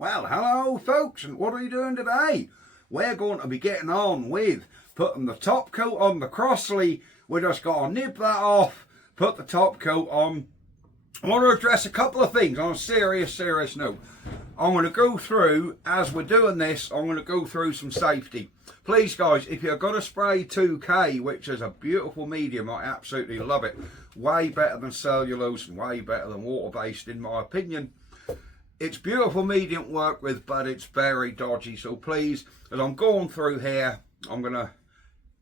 Well, hello folks, and what are you doing today? We're going to be getting on with putting the top coat on the Crossley. We're just going to nip that off, put the top coat on. I want to address a couple of things on a serious note. I'm going to go through, as we're doing this, I'm going to go through some safety. Please guys, if you're going to spray 2K, which is a beautiful medium, I absolutely love it. Way better than cellulose and way better than water-based in my opinion. It's beautiful medium to work with, but it's very dodgy. So please, as I'm going through here, I'm going to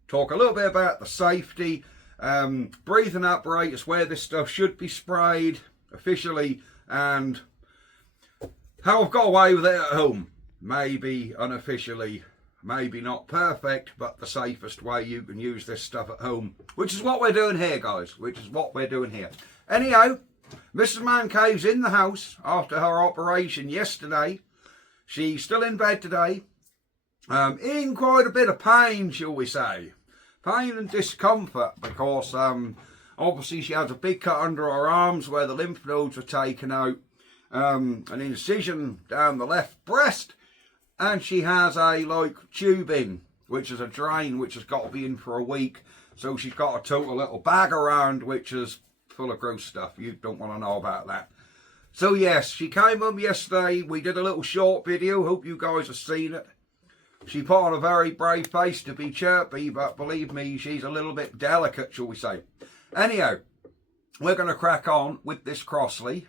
talk a little bit about the safety, breathing apparatus, where this stuff should be sprayed officially, and how I've got away with it at home. Maybe unofficially, maybe not perfect, but the safest way you can use this stuff at home. Which is what we're doing here, guys. Which is what we're doing here. Anyhow, Mrs. Mancave's in the house after her operation yesterday. She's still in bed today. In quite a bit of pain, shall we say. Pain and discomfort because obviously she has a big cut under her arms where the lymph nodes were taken out. An incision down the left breast. And she has a tubing, which is a drain, which has got to be in for a week. So she's got a total little bag around, which is full of gross stuff. You don't want to know about that. So yes, she came home yesterday. We did a little short video. Hope you guys have seen it. She put on a very brave face to be chirpy, but believe me, she's a little bit delicate, shall we say. Anyhow, we're going to crack on with this Crossley.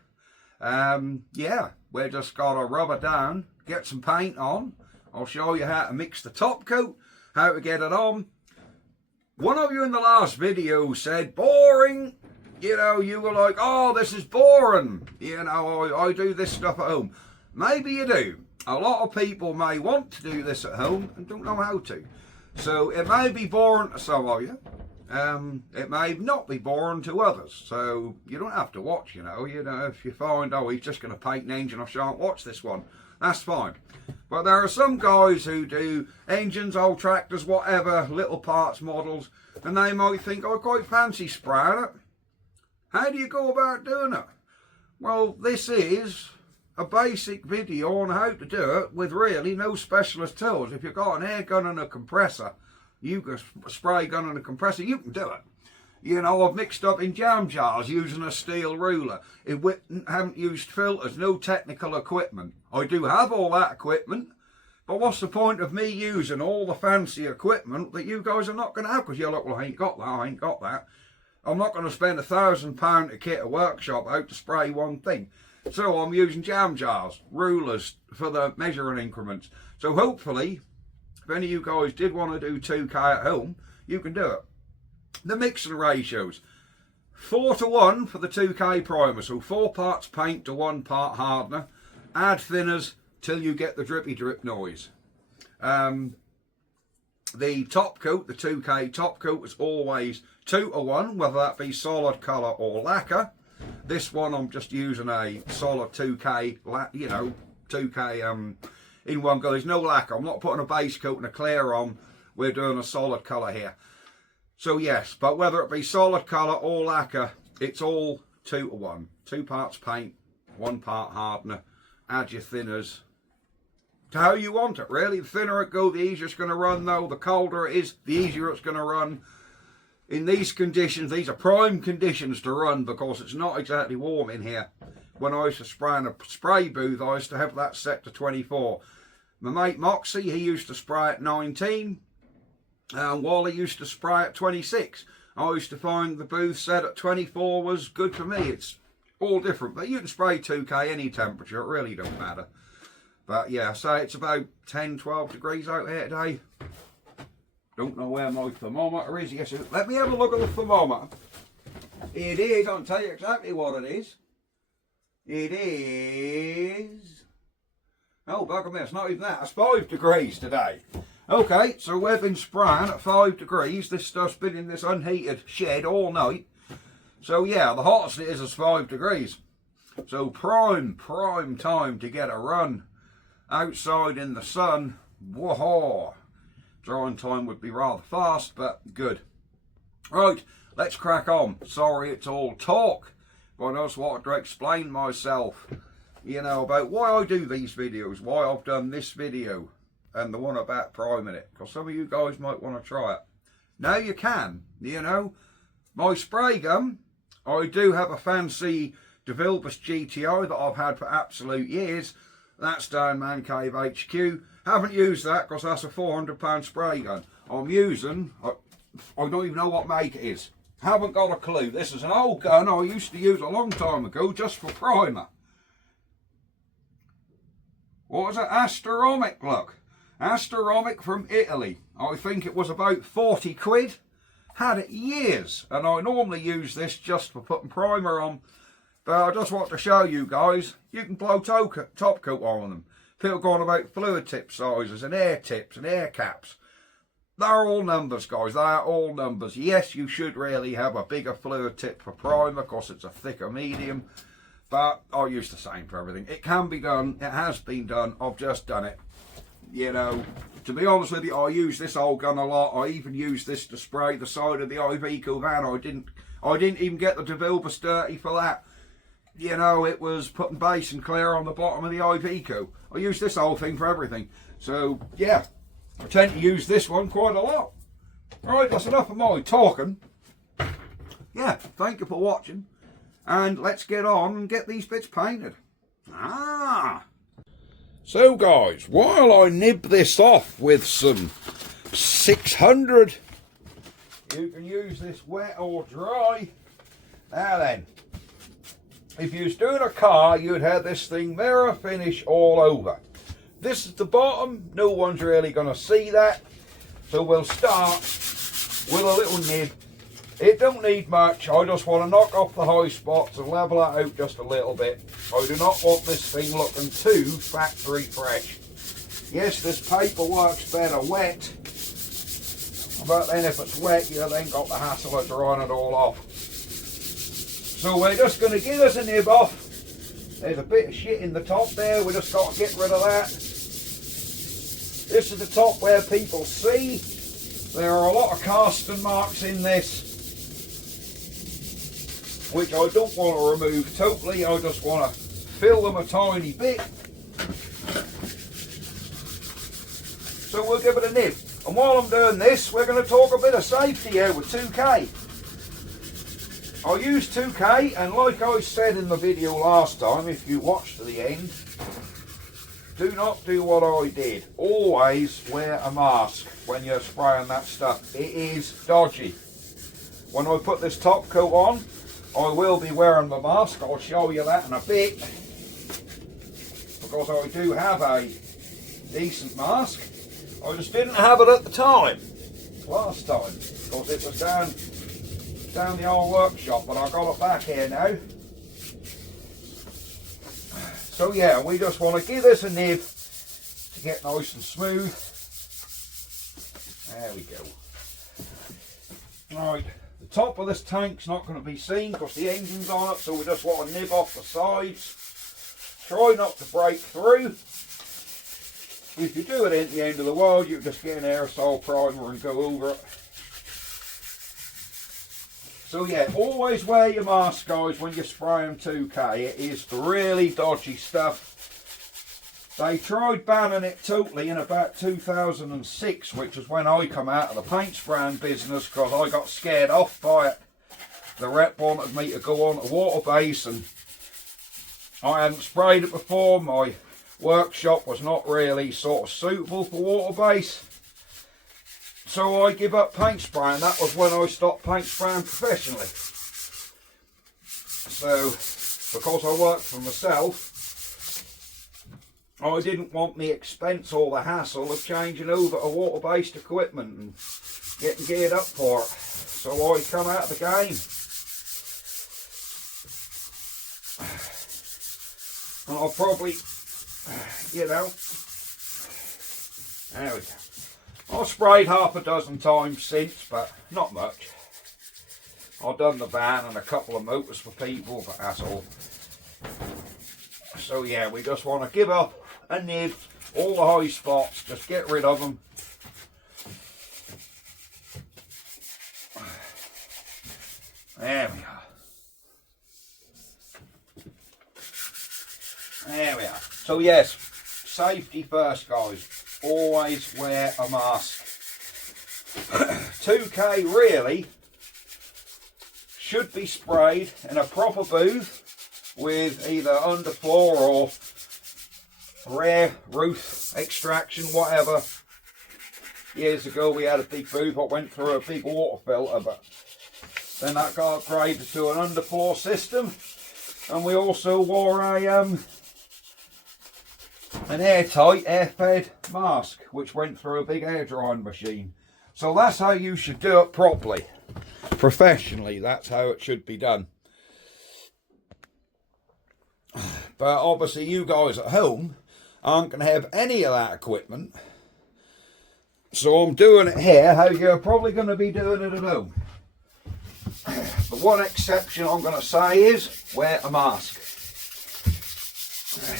Yeah, we're just got to rub it down, get some paint on. I'll show you how to mix the top coat, how to get it on. One of you in the last video said, boring. You know, you were like, oh, this is boring. You know, I do this stuff at home. Maybe you do. A lot of people may want to do this at home and don't know how to. So it may be boring to some of you. It may not be boring to others. So you don't have to watch, you know. If you find, oh, he's just going to paint an engine, I shan't watch this one. That's fine. But there are some guys who do engines, old tractors, whatever, little parts, models. And they might think, oh, I quite fancy spraying it. How do you go about doing it? Well, this is a basic video on how to do it with really no specialist tools. If you've got an air gun and a compressor, you can spray gun and a compressor, you can do it. You know, I've mixed up in jam jars using a steel ruler. Haven't used filters, no technical equipment. I do have all that equipment, but what's the point of me using all the fancy equipment that you guys are not going to have? Because you're like, well, I ain't got that, I ain't got that. I'm not going to spend £1,000 to kit a workshop out to spray one thing. So I'm using jam jars, rulers for the measuring increments. So hopefully, if any of you guys did want to do 2K at home, you can do it. The mixing ratios. 4:1 for the 2K primer. So 4 parts paint to 1 part hardener. Add thinners till you get the drippy drip noise. The top coat, the 2K top coat, is always 2:1, whether that be solid colour or lacquer. This one I'm just using a solid 2K, 2K in one go. There's no lacquer. I'm not putting a base coat and a clear on. We're doing a solid colour here. So yes, but whether it be solid colour or lacquer, it's all 2:1. 2 parts paint, 1 part hardener. Add your thinners to how you want it, really. The thinner it goes, the easier it's going to run, though. The colder it is, the easier it's going to run. In these conditions, these are prime conditions to run because it's not exactly warm in here. When I used to spray in a spray booth, I used to have that set to 24. My mate Moxie, he used to spray at 19. And Wally used to spray at 26. I used to find the booth set at 24 was good for me. It's all different, but you can spray 2K any temperature, it really don't matter. But yeah, so it's about 10, 12 degrees out here today. Don't know where my thermometer is. Yes, let me have a look at the thermometer. It is, I'll tell you exactly what it is. It is... oh, bugger me, it's not even that. It's 5 degrees today. Okay, so we've been spraying at 5 degrees. This stuff's been in this unheated shed all night. So yeah, the hottest it is 5 degrees. So prime time to get a run outside in the sun. Whoa! Drying time would be rather fast, but good. Right, let's crack on. Sorry it's all talk, but I just wanted to explain myself. you know, about why I do these videos, why I've done this video and the one about priming it, because some of you guys might want to try it. Now you can, you know. My spray gun, I do have a fancy DeVilbiss GTI that I've had for absolute years. That's down Man Cave HQ. Haven't used that because that's a £400 spray gun. I'm using, I don't even know what make it is. Haven't got a clue. This is an old gun I used to use a long time ago just for primer. What was it? Asteromic, look. Asteromic from Italy. I think it was about 40 quid. Had it years, and I normally use this just for putting primer on. But I just want to show you guys, you can blow top coat on them. People go on about fluid tip sizes and air tips and air caps. They're all numbers, guys. They are all numbers. Yes, you should really have a bigger fluid tip for primer because it's a thicker medium. But I use the same for everything. It can be done. It has been done. I've just done it. You know, to be honest with you, I use this old gun a lot. I even use this to spray the side of the Iveco van. I didn't even get the DeVilbiss dirty for that. You know, it was putting base and clear on the bottom of the Iveco. I use this whole thing for everything. So, yeah, I tend to use this one quite a lot. Right, that's enough of my talking. Yeah, thank you for watching. And let's get on and get these bits painted. So guys, while I nib this off with some 600, you can use this wet or dry. Now then, if you was doing a car, you'd have this thing mirror finish all over. This is the bottom, no one's really going to see that. So we'll start with a little nib. It don't need much, I just want to knock off the high spots and level that out just a little bit. I do not want this thing looking too factory fresh. Yes, this paper works better wet, but then if it's wet, you then got the hassle of drying it all off. So we're just going to give us a nib off. There's a bit of shit in the top there, we just got to get rid of that. This is the top where people see. There are a lot of casting marks in this, which I don't want to remove totally, I just want to fill them a tiny bit. So we'll give it a nib. And while I'm doing this, we're going to talk a bit of safety here with 2K. I use 2K, and like I said in the video last time, if you watched to the end, do not do what I did. Always wear a mask when you're spraying that stuff. It is dodgy. When I put this top coat on, I will be wearing the mask. I'll show you that in a bit, because I do have a decent mask. I just didn't have it at the time, last time, because it was down the old workshop, but I got it back here now. So yeah, we just want to give this a nib to get nice and smooth. There we go. Right. The top of this tank's not going to be seen because the engine's on it, so we just want to nib off the sides. Try not to break through. If you do it at the end of the world, you just get an aerosol primer and go over it. So yeah, always wear your mask, guys, when you're spraying 2K. It is really dodgy stuff. They tried banning it totally in about 2006, which is when I come out of the paint spraying business, because I got scared off by it. The rep wanted me to go on to water base, and I hadn't sprayed it before. My workshop was not really sort of suitable for water base. So I give up paint spraying. That was when I stopped paint spraying professionally. So, because I worked for myself, I didn't want the expense or the hassle of changing over to water-based equipment and getting geared up for it. So I come out of the game. And I'll probably, you know, there we go. I've sprayed half a dozen times since, but not much. I've done the van and a couple of motors for people, but that's all. So yeah, we just want to give up a nib, all the high spots, just get rid of them. There we are. There we are. So yes, safety first, guys. Always wear a mask. 2K really should be sprayed in a proper booth with either underfloor or rare roof extraction, whatever. Years ago we had a big booth that went through a big water filter, but then that got upgraded to an underfloor system, and we also wore an airtight, air-fed mask which went through a big air drying machine. So that's how you should do it properly. Professionally, that's how it should be done. But obviously you guys at home aren't going to have any of that equipment. So I'm doing it here how you're probably going to be doing it at home. The one exception I'm going to say is wear a mask.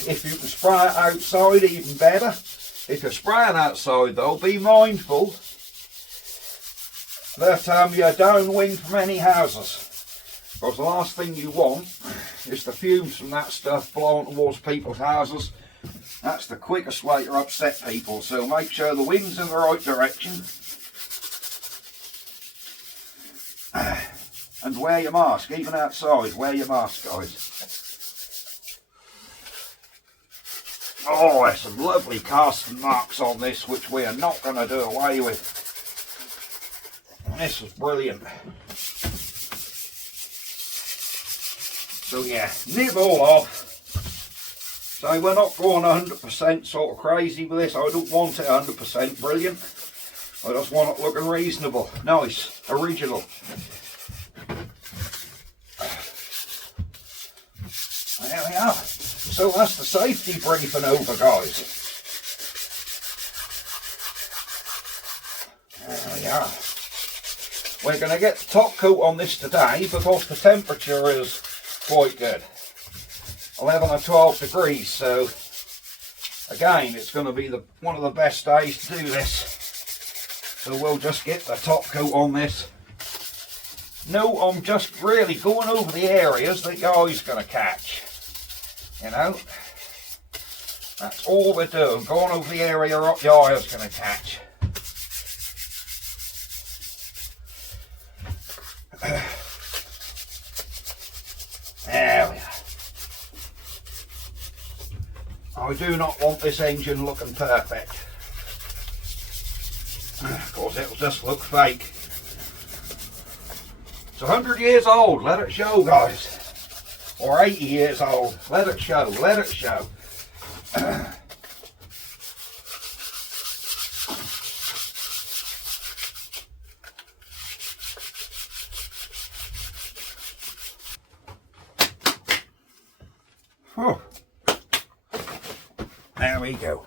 If you can spray it outside, even better. If you're spraying outside though, be mindful that you're downwind from any houses. Because the last thing you want is the fumes from that stuff blowing towards people's houses. That's the quickest way to upset people, so make sure the wind's in the right direction. And wear your mask, even outside, wear your mask, guys. Oh, there's some lovely casting marks on this, which we are not going to do away with. This is brilliant. So yeah, nib all off. So we're not going 100% sort of crazy with this. I don't want it 100% brilliant. I just want it looking reasonable, nice, original. There we are. So that's the safety briefing over, guys. There we are. We're going to get the top coat on this today because the temperature is quite good. 11 or 12 degrees, so again it's going to be one of the best days to do this. So we'll just get the top coat on this. No, I'm just really going over the areas that your eye's going to catch. You know, that's all we're doing, going over the area your eye is going to catch. There we are. I do not want this engine looking perfect. Of course, it'll just look fake. It's 100 years old, let it show, guys. Or 80 years old, let it show, let it show. Oh. There we go.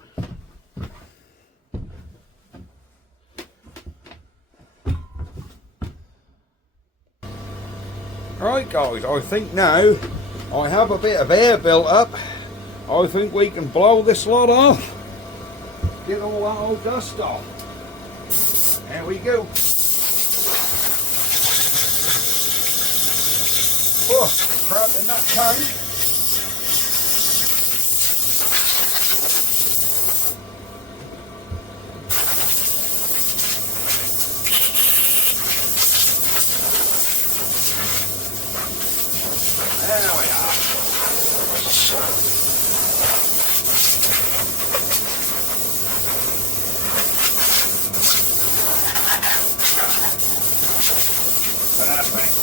Right guys, I think now I have a bit of air built up. I think we can blow this lot off. Get all that old dust off. There we go. Oh, crap in that tank. There we are. Perfect.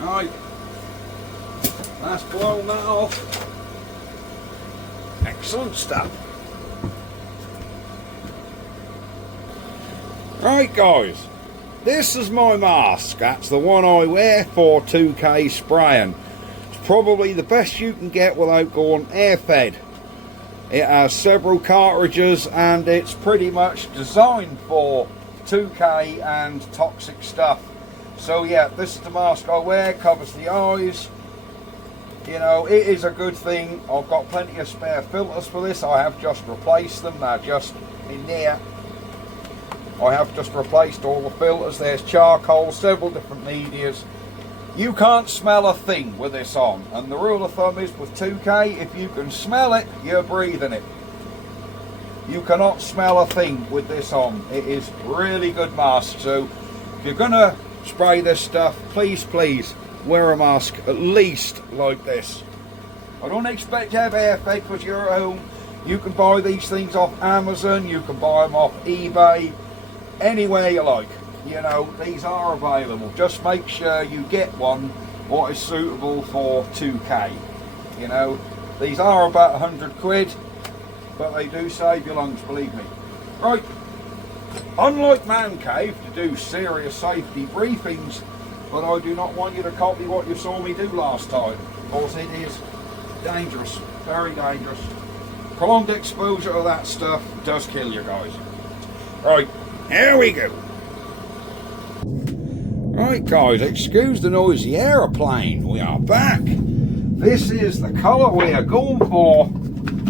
Right. That's blown that off. Excellent stuff. Right guys. This is my mask. That's the one I wear for 2K spraying. It's probably the best you can get without going air fed. It has several cartridges and it's pretty much designed for 2K and toxic stuff. So yeah, this is the mask I wear, covers the eyes. You know, it is a good thing. I've got plenty of spare filters for this. I have just replaced them. They're just in there. I have just replaced all the filters. There's charcoal, several different medias. You can't smell a thing with this on, and the rule of thumb is with 2K, if you can smell it, you're breathing it. You cannot smell a thing with this on. It is really good mask, so if you're gonna spray this stuff, please wear a mask at least like this. I don't expect to have air effect because you're at home. You can buy these things off Amazon, you can buy them off eBay, anywhere you like. You know, these are available. Just make sure you get one what is suitable for 2K. You know, these are about 100 quid, but they do save your lungs, believe me. Right, unlike Man Cave to do serious safety briefings, but I do not want you to copy what you saw me do last time, because it is dangerous, very dangerous. Prolonged exposure to that stuff does kill you guys. Right, here we go. Right guys, excuse the noisy aeroplane, we are back. This is the colour we are going for.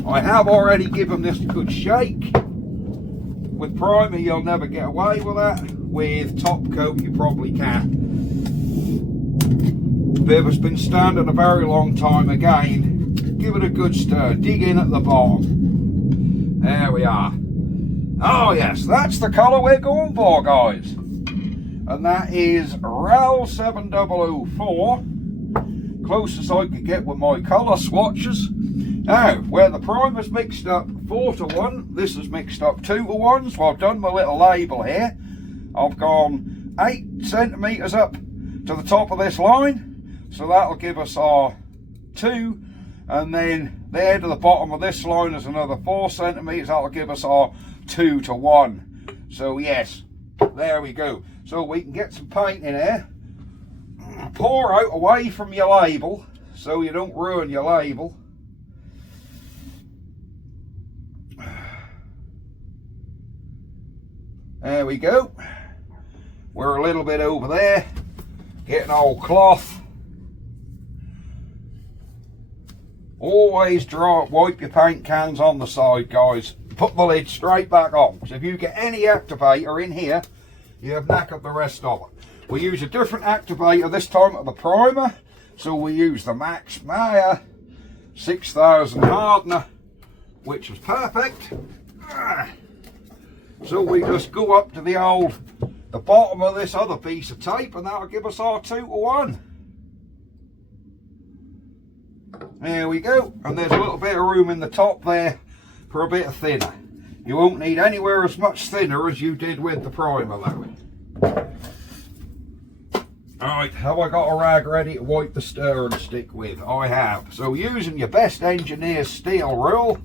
I have already given this a good shake. With primer you'll never get away with that. With top coat you probably can. If it's been standing a very long time again, give it a good stir, dig in at the bottom. There we are. Oh yes, that's the colour we're going for guys. And that is RAL 7004, closest I could get with my colour swatches. Now, where the primer's mixed up 4 to 1, this is mixed up 2 to 1, so I've done my little label here. I've gone 8 centimetres up to the top of this line, so that'll give us our 2, and then there to the bottom of this line is another 4 centimetres, that'll give us our 2 to 1. So yes, there we go. So we can get some paint in here, pour out away from your label so you don't ruin your label. There we go. We're a little bit over there, getting old cloth. Always wipe your paint cans on the side guys. Put the lid straight back on, because if you get any activator in here, you have knackered the rest of it. We use a different activator this time of the primer, so we use the Max Meyer 6000 hardener, which was perfect. So we just go up to the bottom of this other piece of tape, and that'll give us our 2 to 1. There we go, and there's a little bit of room in the top there for a bit of thinner. You won't need anywhere as much thinner as you did with the primer though. Alright, have I got a rag ready to wipe the stir and stick with? I have. So using your best engineer's steel rule,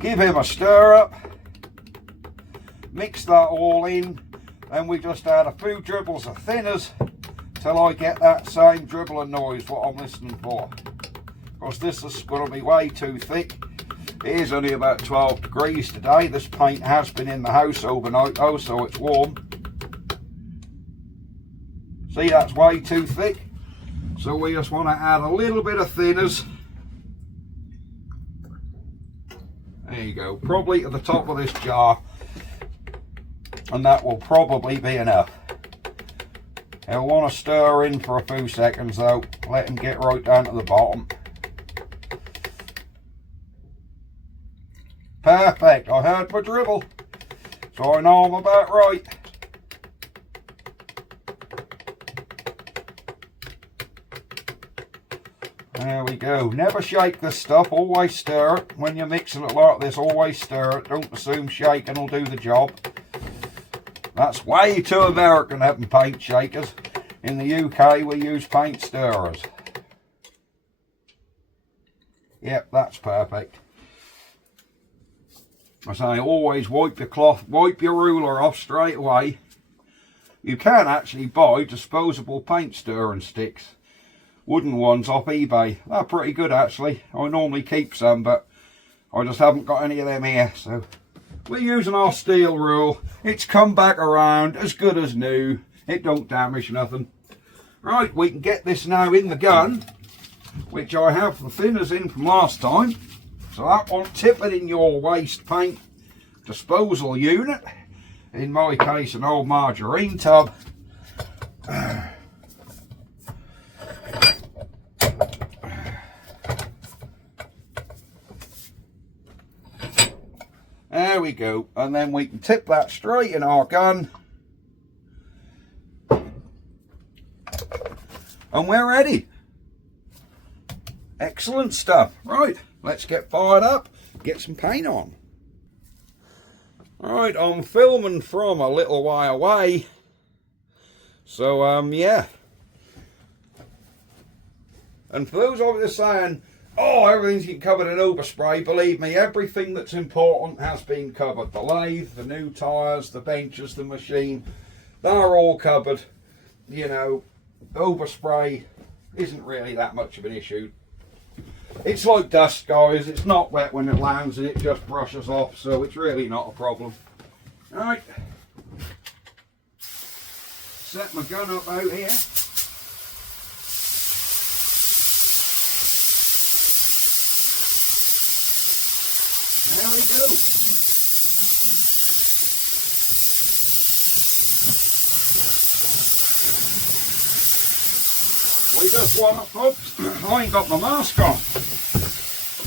give him a stir up, mix that all in, and we just add a few dribbles of thinners till I get that same dribbling noise what I'm listening for. Because this is going to be way too thick. It is only about 12 degrees today. This paint has been in the house overnight though, so it's warm. See, that's way too thick. So we just want to add a little bit of thinners. There you go, probably to the top of this jar. And that will probably be enough. You'll want to stir in for a few seconds though. Let him get right down to the bottom. Perfect, I heard my dribble, so I know I'm about right. There we go. Never shake this stuff, always stir it. When you're mixing it like this, always stir it. Don't assume shaking will do the job. That's way too American having paint shakers. In the UK we use paint stirrers. Yep, that's perfect. I say always wipe your cloth, wipe your ruler off straight away. You can actually buy disposable paint stirring sticks. Wooden ones off eBay. They're pretty good actually. I normally keep some, but I just haven't got any of them here. So we're using our steel rule. It's come back around as good as new. It don't damage nothing. Right, we can get this now in the gun, which I have the thinners in from last time. So that one, tip it in your waste paint disposal unit. In my case, an old margarine tub. There we go. And then we can tip that straight in our gun. And we're ready. Excellent stuff. Right, let's get fired up, get some paint on. Right, I'm filming from a little way away. So, yeah. And for those of you saying, oh, everything's been covered in overspray, believe me, everything that's important has been covered. The lathe, the new tyres, the benches, the machine, they're all covered. You know, overspray isn't really that much of an issue. It's like dust, guys. It's not wet when it lands and it just brushes off, so it's really not a problem. Right. Set my gun up out here. There we go. We just want to, oops, I ain't got my mask on.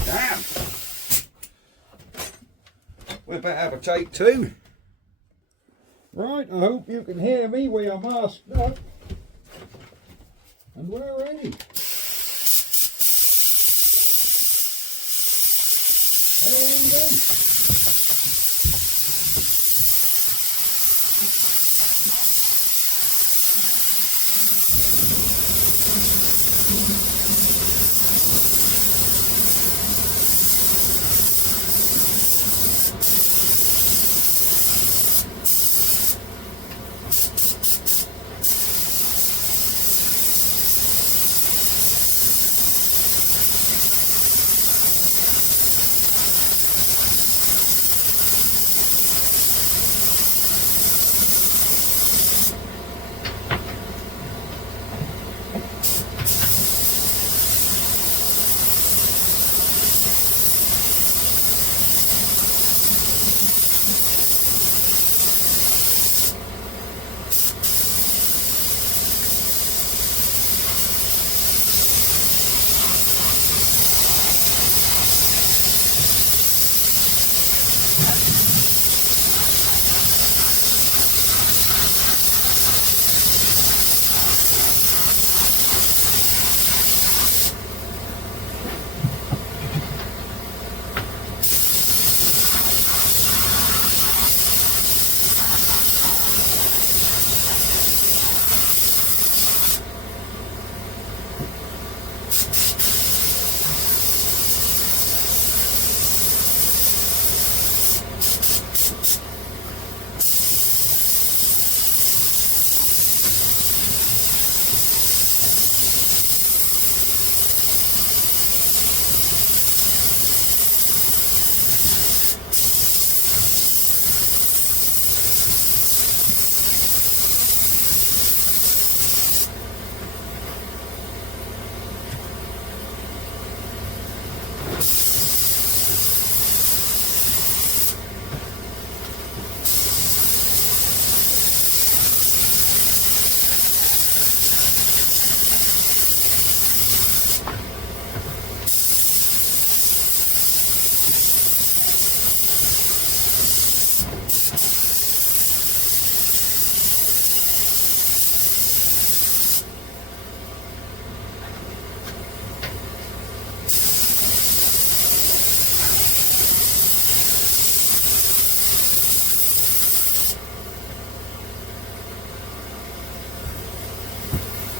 Damn. We better have a take two. Right, I hope you can hear me. We are masked up. And we're ready. There we go.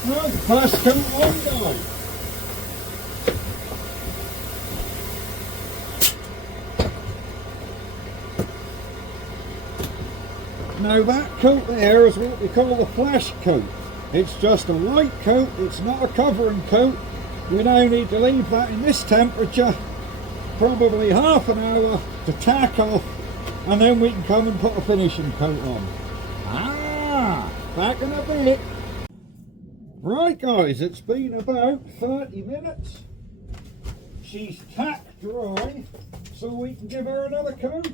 Right, first coat on, guys. Now that coat there is what we call the flash coat. It's just a light coat, it's not a covering coat. We now need to leave that in this temperature, probably half an hour to tack off, and then we can come and put a finishing coat on. Back in a bit. Right guys, it's been about 30 minutes. She's tack dry, so we can give her another coat.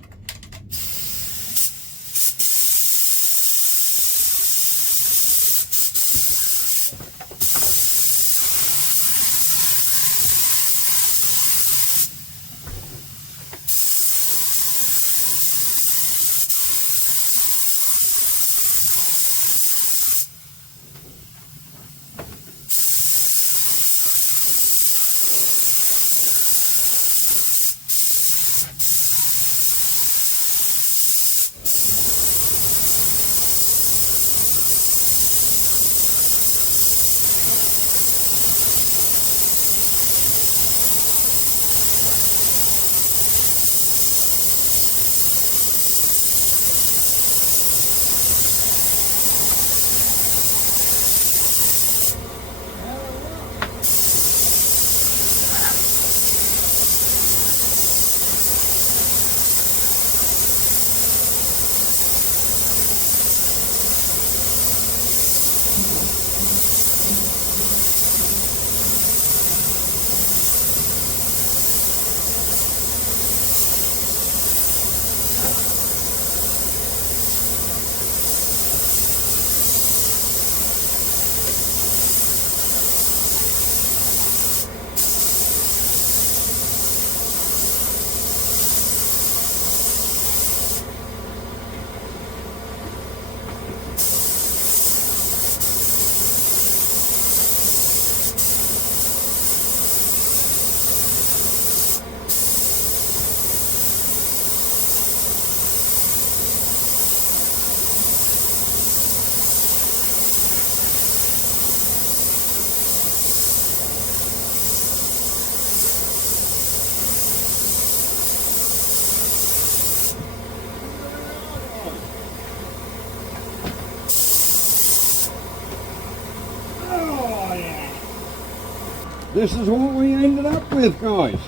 this is what we ended up with, guys.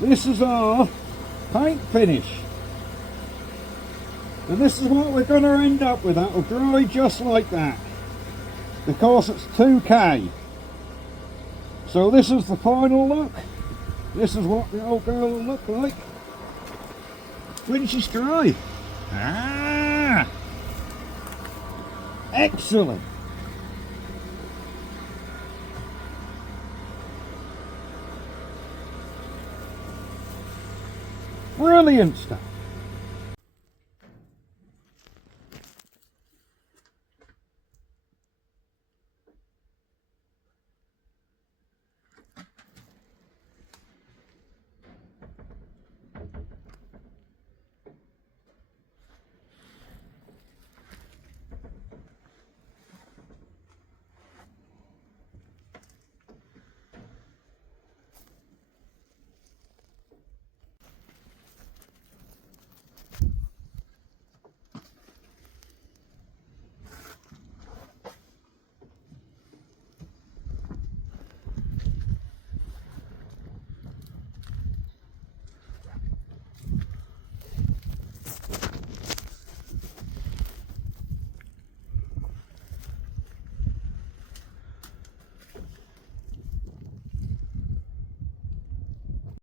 This is our paint finish. And this is what we're going to end up with. That will dry just like that, because it's 2K. So this is the final look. This is what the old girl will look like when she's dry. Ah! Excellent. Brilliant stuff.